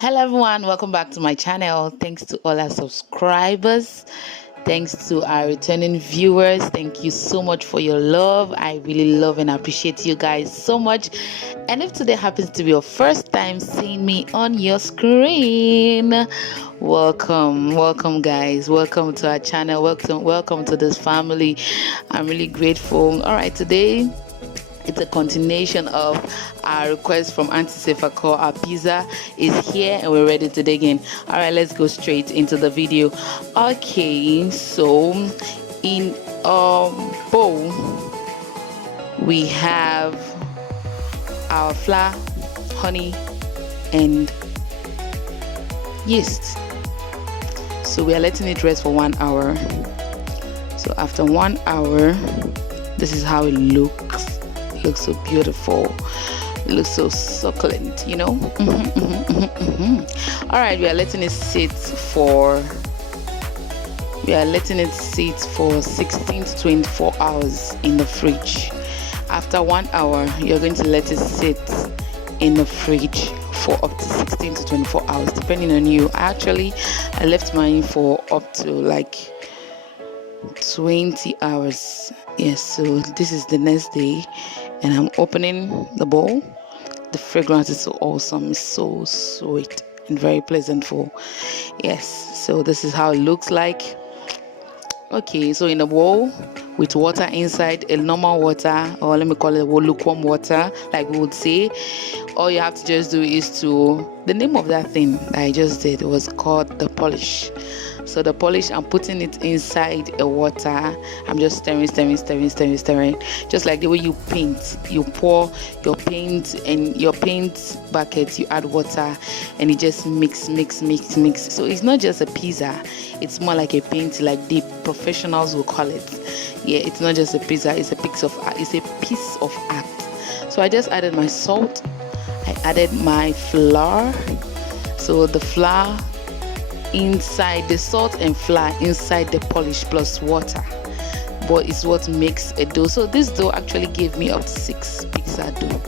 Hello everyone, welcome back to my channel. Thanks to all our subscribers. Thanks to our returning viewers. Thank you so much for your love. I really love and appreciate you guys so much. And if today happens to be your first time seeing me on your screen, welcome guys. Welcome to our channel. Welcome to this family. I'm really grateful. All right, today it's a continuation of our request from Auntie Sefako. Our pizza is here and we're ready to dig in. All right, let's go straight into the video. Okay, so in a bowl we have our flour, honey, and yeast. So we are letting it rest for 1 hour. So after 1 hour, this is how it looks. It looks so beautiful. It looks so succulent, you know. All right, we are letting it sit for 16 to 24 hours in the fridge. After 1 hour, you're going to let it sit in the fridge for up to 16 to 24 hours, depending on you. I left mine for up to like 20 hours. Yes, so this is the next day and I'm opening the bowl. The fragrance is so awesome. It's so sweet and very pleasantful. Yes, so this is how it looks like. Okay, so in a bowl with water inside, a normal water, or let me call it lukewarm water, like we would say, all you have to just do is the name of that thing that I just did was called the polish. So the polish, I'm putting it inside a water. I'm just stirring, just like the way you paint. You pour your paint and your paint bucket, you add water and it just mix. So it's not just a pizza, it's more like a paint, like the professionals will call it. Yeah, it's not just a pizza, it's a piece of art. So I just added my salt, I added my flour. So the flour inside, the salt and flour inside the polish plus water, but it's what makes a dough. So this dough actually gave me up to 6 pizza dough.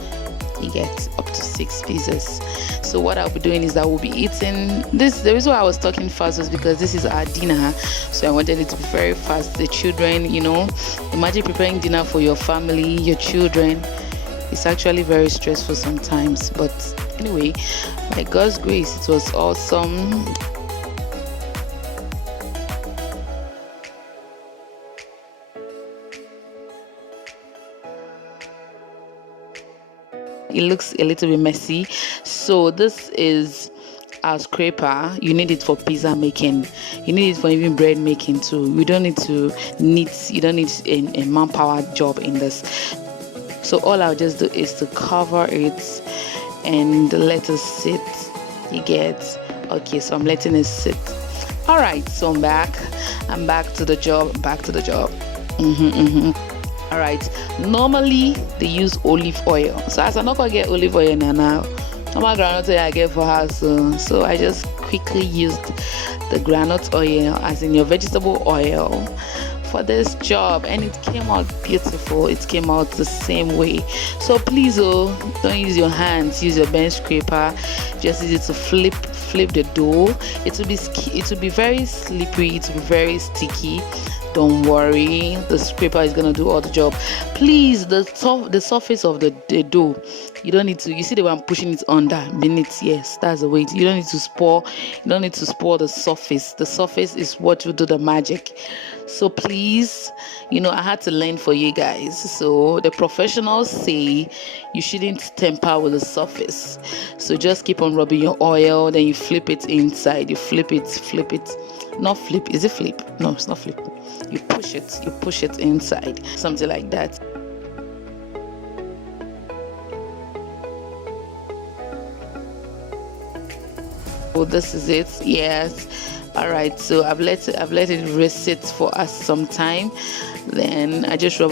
You get up to 6 pizzas. So what I'll be doing is that we'll be eating this. The reason why I was talking fast was because this is our dinner, so I wanted it to be very fast. The children, you know, imagine preparing dinner for your family, your children. It's actually very stressful sometimes, but anyway, by God's grace, it was awesome. It looks a little bit messy, so this is our scraper. You need it for pizza making, you need it for even bread making too. You don't need a manpower job in this. So all I'll just do is to cover it and let it sit. You get? Okay, so I'm letting it sit. All right, so I'm back to the job. All right, normally they use olive oil, so as I'm not gonna get olive oil now, normal groundnut oil I get for house, so I just quickly used the groundnut oil, as in your vegetable oil, for this job, and it came out beautiful. It came out the same way. So please, don't use your hands, use your bench scraper. Just use it to flip the dough. It will be very slippery, it will be very sticky. Don't worry, the scraper is gonna do all the job. Please, the surface of the dough, you don't need to, you see the way I'm pushing it under beneath. Yes, that's the way. You don't need to spoil the surface. The surface is what will do the magic. So please, I had to learn for you guys. So the professionals say you shouldn't tamper with the surface, so just keep on rubbing your oil, then you flip it inside. You flip it, not flip, is it flip? No, it's not flip. You push it inside, something like that. So this is it. Yes. All right, so I've let it rest sit for us some time. Then I just rub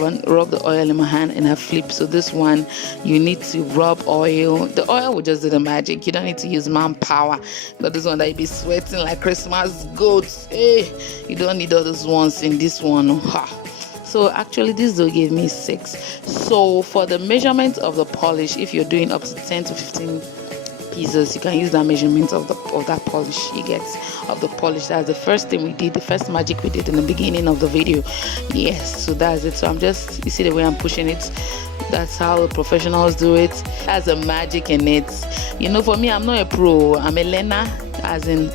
the oil in my hand and I flip. So this one, you need to rub oil. The oil will just do the magic. You don't need to use manpower. But this one that you be sweating like Christmas goats, you don't need all those ones in this one. So actually this dough gave me 6. So for the measurement of the polish, if you're doing up to 10 to 15 pieces, you can use that measurement of that polish you get, of the polish. That's the first thing we did, the first magic we did in the beginning of the video. Yes, so that's it. So I'm just, you see the way I'm pushing it, that's how the professionals do it. That's a magic in it. You know, for me, I'm not a pro, I'm a learner, as in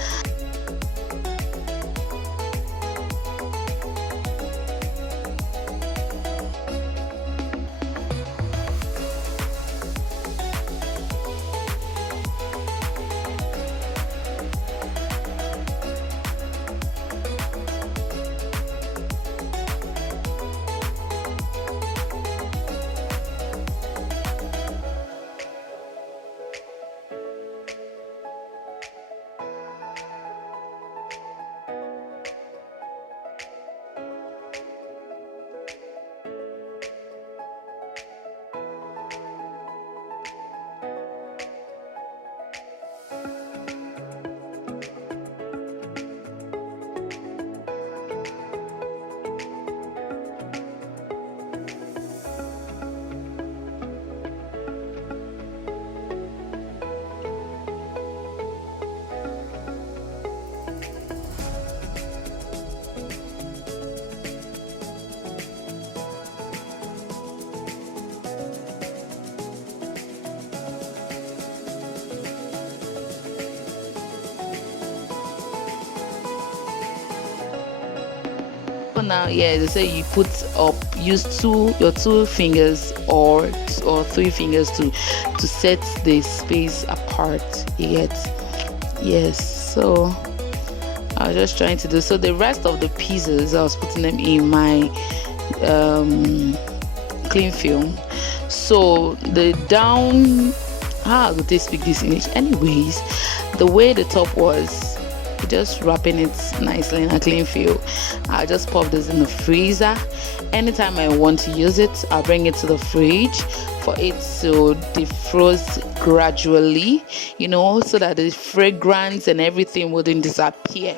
now, yeah, they say you put up, use your two fingers or 3 fingers to set the space apart. You get, yes. So I was just trying to do, so the rest of the pieces I was putting them in my cling film. So the down, how would they speak this English? Anyways, the way the top was, just wrapping it nicely in a cling film. I'll just pop this in the freezer. Anytime I want to use it, I'll bring it to the fridge for it to defrost gradually, you know, so that the fragrance and everything wouldn't disappear.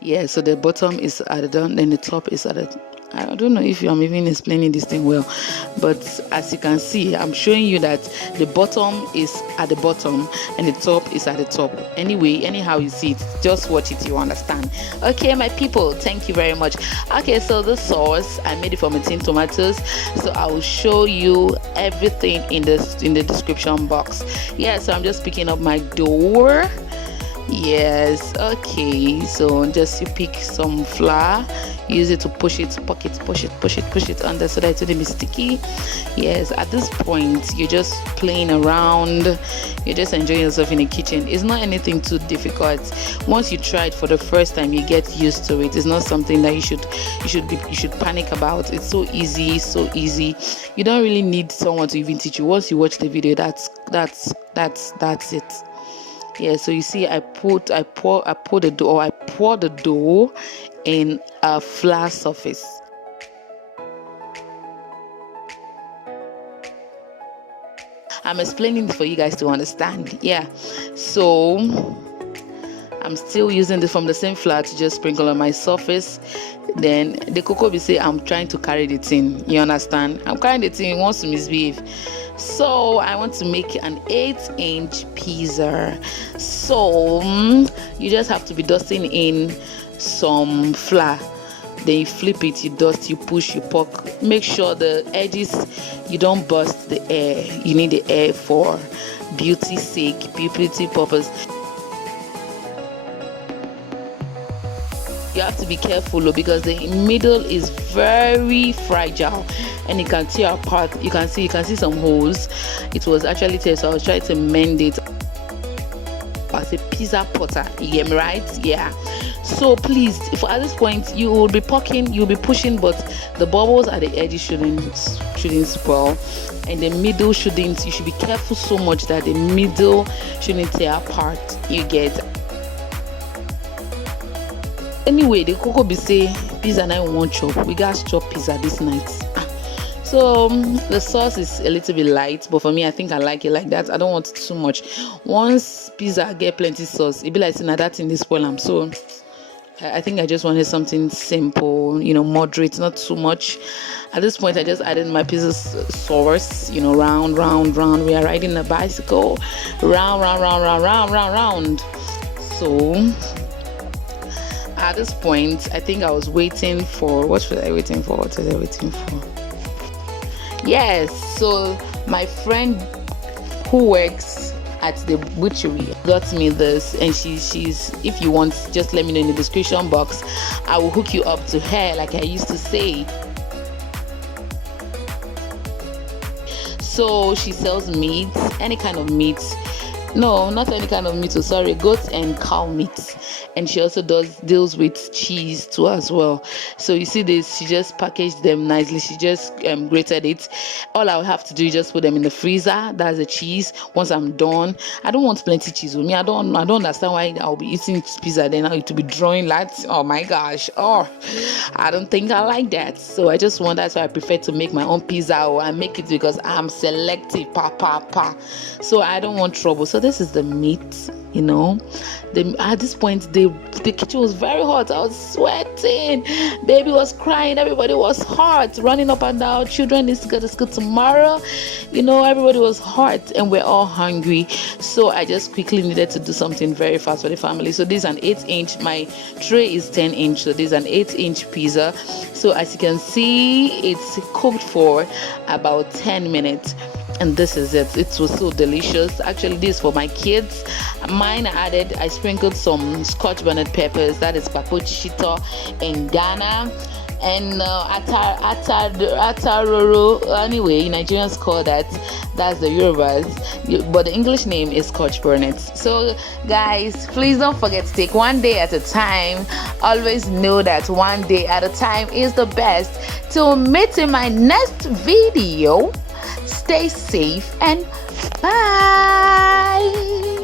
Yeah, so the bottom is at the down, then the top is at the, I don't know if I'm even explaining this thing well, but as you can see, I'm showing you that the bottom is at the bottom and the top is at the top. Anyway, anyhow you see it, just watch it, you understand. Okay, my people, thank you very much. Okay, so the sauce, I made it from tin tomatoes, so I will show you everything in the description box. Yeah, so I'm just picking up my dough. Yes, okay, so just you pick some flour, use it to push it, push it under so that it wouldn't be sticky. Yes, at this point you're just playing around, you're just enjoying yourself in the kitchen. It's not anything too difficult. Once you try it for the first time, you get used to it. It's not something that you should panic about. It's so easy. You don't really need someone to even teach you. Once you watch the video, that's it. Yeah, so you see, I pour the dough in a flat surface. I'm explaining this for you guys to understand. Yeah, so I'm still using this from the same flour to just sprinkle on my surface. Then the cocoa be say I'm trying to carry the tin. You understand? I'm carrying the tin. It wants to misbehave. So I want to make an 8-inch pizza. So you just have to be dusting in some flour. Then you flip it, you dust, you push, you poke. Make sure the edges, you don't burst the air. You need the air for beauty's sake, beauty purpose. You have to be careful because the middle is very fragile and it can tear apart. You can see some holes. It was actually tear, so I was trying to mend it as a pizza potter. You get me right? Yeah. So please, at this point you will be poking, you'll be pushing, but the bubbles at the edges shouldn't spoil, and the middle shouldn't. You should be careful so much that the middle shouldn't tear apart. You get. Anyway, the cocoa be say pizza and I want chop. We guys chop pizza this night. So the sauce is a little bit light, but for me, I think I like it like that. I don't want it too much. Once pizza get plenty sauce, it be like saying that in this spoil. So I think I just wanted something simple, moderate, not too much. At this point, I just added my pizza sauce, round, round, round. We are riding a bicycle, round, round, round, round, round, round, round. So at this point, I think I was waiting for, what was I waiting for? Yes, so my friend who works at the butchery got me this, and she's if you want, just let me know in the description box. I will hook you up to her, like I used to say. So she sells meat, any kind of meat. No, not any kind of meat, sorry, goat and cow meat. And she also deals with cheese too as well. So you see this, she just packaged them nicely. She just grated it. All I'll have to do is just put them in the freezer. That's the cheese. Once I'm done, I don't want plenty cheese with me. I don't understand why I'll be eating pizza then it will be drawing lots. Oh my gosh. Oh, I don't think I like that. So that's why I prefer to make my own pizza, or I make it because I'm selective. So I don't want trouble. So this is the meat. At this point the kitchen was very hot. I was sweating, baby was crying, everybody was hot, running up and down. Children needs to go to school tomorrow. Everybody was hot and we're all hungry. So I just quickly needed to do something very fast for the family. So this is an 8-inch, my tray is 10-inch, so this is an 8-inch pizza. So as you can see, it's cooked for about 10 minutes. And this is it. It was so delicious. Actually, this is for my kids. Mine I sprinkled some scotch bonnet peppers, that is papochito in Ghana, and ataroro. Anyway, Nigerians call that's the Yorubas, but the English name is scotch bonnet. So guys, please don't forget to take one day at a time. Always know that one day at a time is the best. Till meet in my next video. Stay safe and bye.